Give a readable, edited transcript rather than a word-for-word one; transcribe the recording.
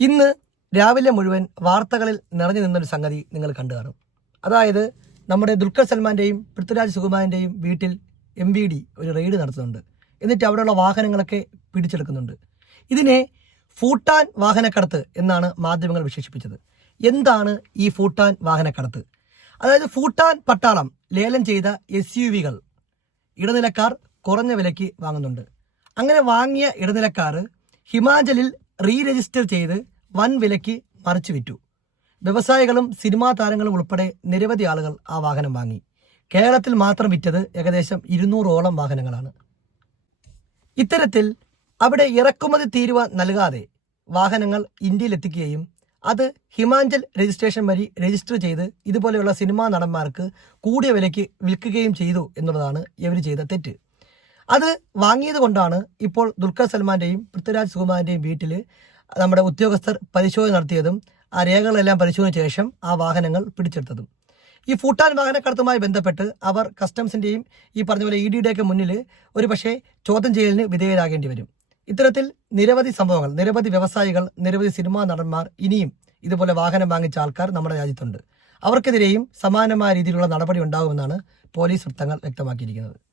ഇന്ന് രാവിലെ മുഴുവൻ വാർത്തകളിൽ നിറഞ്ഞു നിന്നൊരു സംഗതി നിങ്ങൾ കണ്ടു കാണും. അതായത് നമ്മുടെ ദുൽഖർ സൽമാന്റെയും പൃഥ്വിരാജ് സുകുമാരന്റെയും വീട്ടിൽ MVD ഒരു റെയ്ഡ് നടത്തുന്നുണ്ട്. എന്നിട്ട് അവിടെയുള്ള വാഹനങ്ങളൊക്കെ പിടിച്ചെടുക്കുന്നുണ്ട്. ഇതിനെ ഫൂട്ടാൻ വാഹനക്കടത്ത് എന്നാണ് മാധ്യമങ്ങൾ വിശേഷിപ്പിച്ചത്. എന്താണ് ഈ ഫൂട്ടാൻ വാഹനക്കടത്ത്? അതായത് ഫൂട്ടാൻ പട്ടാളം ലേലം ചെയ്ത SUVകൾ ഇടനിലക്കാർ കുറഞ്ഞ വിലയ്ക്ക് വാങ്ങുന്നുണ്ട്. അങ്ങനെ വാങ്ങിയ ഇടനിലക്കാർ ഹിമാചലിൽ രജിസ്റ്റർ ചെയ്ത് വൻ വിലയ്ക്ക് മറിച്ചു വിറ്റു. വ്യവസായികളും സിനിമാ താരങ്ങളും ഉൾപ്പെടെ നിരവധി ആളുകൾ ആ വാഹനം വാങ്ങി. കേരളത്തിൽ മാത്രം വിറ്റത് ഏകദേശം 200ഓളം വാഹനങ്ങളാണ്. ഇത്തരത്തിൽ അവിടെ ഇറക്കുമതി തീരുവ നൽകാതെ വാഹനങ്ങൾ ഇന്ത്യയിൽ എത്തിക്കുകയും അത് ഹിമാചൽ രജിസ്ട്രേഷൻ വഴി രജിസ്റ്റർ ചെയ്ത് ഇതുപോലെയുള്ള സിനിമാ നടന്മാർക്ക് കൂടിയ വിലയ്ക്ക് വിൽക്കുകയും ചെയ്തു എന്നുള്ളതാണ് ഇവർ ചെയ്ത തെറ്റ്. അത് വാങ്ങിയത് കൊണ്ടാണ് ഇപ്പോൾ ദുൽഖർ സൽമാന്റെയും പൃഥ്വിരാജ് സുകുമാരന്റെയും വീട്ടിൽ നമ്മുടെ ഉദ്യോഗസ്ഥർ പരിശോധന നടത്തിയതും ആ രേഖകളെല്ലാം പരിശോധിച്ച ശേഷം ആ വാഹനങ്ങൾ പിടിച്ചെടുത്തതും. ഈ ഫൂട്ടാൻ വാഹനക്കടത്തുമായി ബന്ധപ്പെട്ട് അവർ കസ്റ്റംസിന്റെയും ഈ പറഞ്ഞ പോലെ EDയുടെയൊക്കെ മുന്നിൽ ഒരു പക്ഷേ ചോദ്യം ചെയ്യലിന് വിധേയരാകേണ്ടി വരും. ഇത്തരത്തിൽ നിരവധി സംഭവങ്ങൾ, നിരവധി വ്യവസായികൾ, നിരവധി സിനിമാ നടന്മാർ, ഇനിയും ഇതുപോലെ വാഹനം വാങ്ങിച്ച ആൾക്കാർ നമ്മുടെ രാജ്യത്തുണ്ട്. അവർക്കെതിരെയും സമാനമായ രീതിയിലുള്ള നടപടി ഉണ്ടാകുമെന്നാണ് പോലീസ് വൃത്തങ്ങൾ വ്യക്തമാക്കിയിരിക്കുന്നത്.